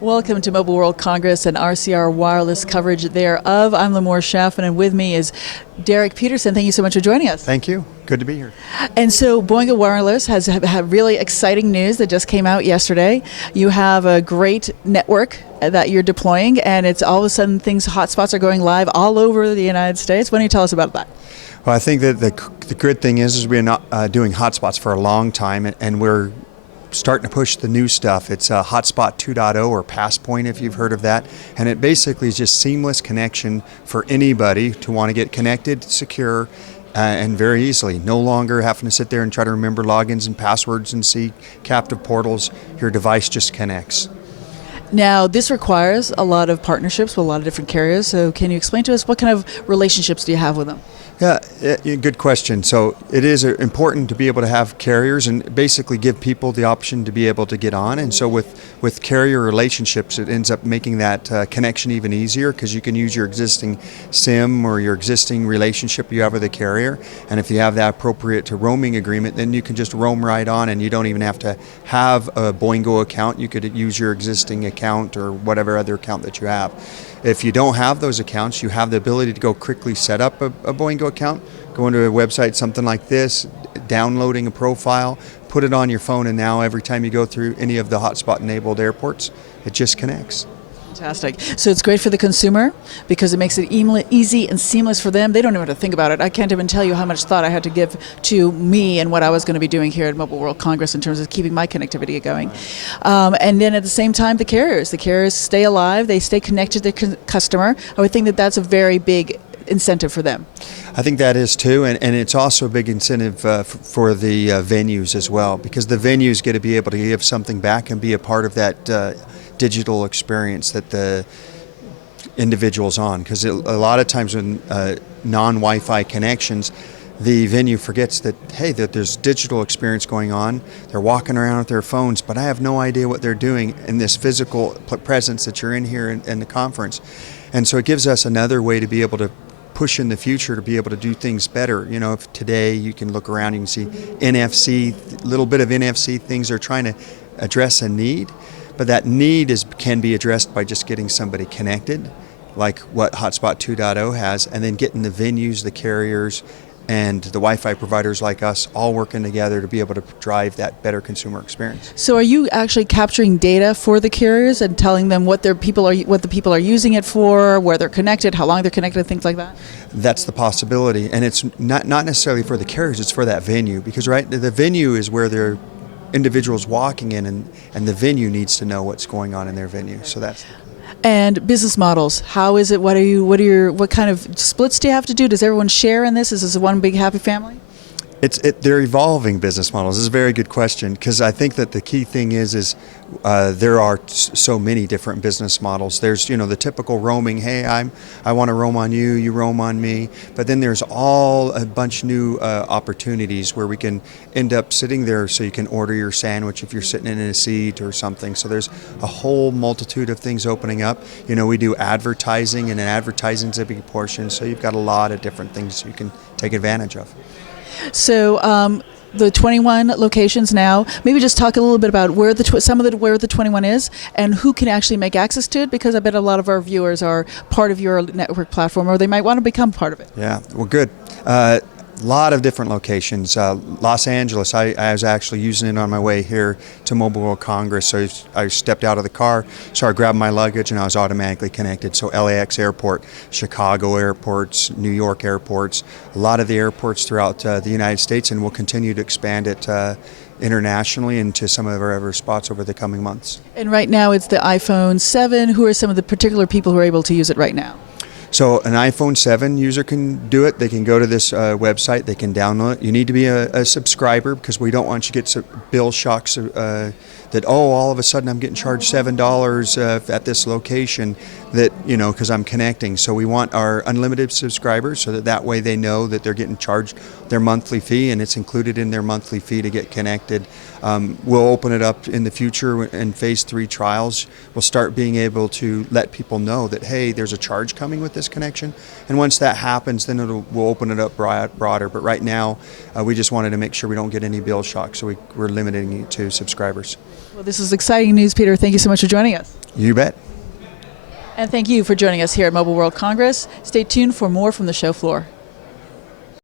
Welcome to Mobile World Congress and RCR Wireless coverage thereof. I'm Lamore Chaffin, and with me is Derek Peterson. Thank you so much for joining us. Thank you. Good to be here. And so Boingo Wireless has had really exciting news that just came out yesterday. You have a great network that you're deploying, and it's all of a sudden hotspots are going live all over the United States. Why don't you tell us about that? Well, I think that the good thing is we've been doing hotspots for a long time, and we're starting to push the new stuff. It's Hotspot 2.0 or Passpoint, if you've heard of that. And it basically is just seamless connection for anybody to want to get connected, secure, and very easily. No longer having to sit there and try to remember logins and passwords and see captive portals. Your device just connects. Now, this requires a lot of partnerships with a lot of different carriers. So can you explain to us what kind of relationships do you have with them? Yeah, good question. So it is important to be able to have carriers and basically give people the option to be able to get on. And so with carrier relationships, it ends up making that connection even easier because you can use your existing SIM or your existing relationship you have with a carrier. And if you have that appropriate roaming agreement, then you can just roam right on and you don't even have to have a Boingo account. You could use your existing account or whatever other account that you have. If you don't have those accounts, you have the ability to go quickly set up a Boingo account, go into a website, something like this, downloading a profile, put it on your phone, and now every time you go through any of the hotspot-enabled airports, it just connects. Fantastic. So it's great for the consumer because it makes it easy and seamless for them. They don't even have to think about it. I can't even tell you how much thought I had to give to me and what I was going to be doing here at Mobile World Congress in terms of keeping my connectivity going. And then at the same time, the carriers stay alive. They stay connected to the customer. I would think that that's a very big incentive for them. I think that is too, and it's also a big incentive for the venues as well, because the venues get to be able to give something back and be a part of that digital experience that the individual's on. Because a lot of times when non-Wi-Fi connections, the venue forgets that, hey, that there's digital experience going on. They're walking around with their phones, but I have no idea what they're doing in this physical presence that you're in here in the conference. And so it gives us another way to be able to push in the future to be able to do things better. You know, if today you can look around, you can see NFC, a little bit of NFC things. They're trying to address a need, but that need can be addressed by just getting somebody connected, like what Hotspot 2.0 has, and then getting the venues, the carriers, and the Wi-Fi providers like us all working together to be able to drive that better consumer experience. So are you actually capturing data for the carriers and telling them what the people are using it for, where they're connected, how long they're connected, things like that? That's the possibility, and it's not necessarily for the carriers, it's for that venue, because the venue is where they're individuals walking in, and the venue needs to know what's going on in their venue. So that's. And business models, how is it? What kind of splits do you have to do? Does everyone share in this? Is this one big happy family? They're evolving business models. This is a very good question, because I think that the key thing is there are so many different business models. There's the typical roaming. Hey, I want to roam on you, you roam on me. But then there's a bunch new opportunities where we can end up sitting there, so you can order your sandwich if you're sitting in a seat or something. So there's a whole multitude of things opening up. We do advertising, and advertising's a big portion. So you've got a lot of different things you can take advantage of. So the 21 locations now, maybe just talk a little bit about where the 21 is and who can actually make access to it, because I bet a lot of our viewers are part of your network platform, or they might want to become part of it. Yeah, well, good. A lot of different locations. Los Angeles, I was actually using it on my way here to Mobile World Congress, so I stepped out of the car, started grabbing my luggage, and I was automatically connected. So LAX Airport, Chicago airports, New York airports, a lot of the airports throughout the United States, and we'll continue to expand it internationally into some of our other spots over the coming months. And right now it's the iPhone 7. Who are some of the particular people who are able to use it right now? So an iPhone 7 user can do it. They can go to this website. They can download it. You need to be a subscriber, because we don't want you to get some bill shocks that, all of a sudden I'm getting charged $7 at this location because I'm connecting. So we want our unlimited subscribers, so that way they know that they're getting charged their monthly fee, and it's included in their monthly fee to get connected. We'll open it up in the future in phase 3 trials. We'll start being able to let people know that, hey, there's a charge coming with this connection. And once that happens, then we'll open it up broader. But right now, we just wanted to make sure we don't get any bill shock, so we're limiting it to subscribers. Well, this is exciting news, Peter. Thank you so much for joining us. You bet. And thank you for joining us here at Mobile World Congress. Stay tuned for more from the show floor.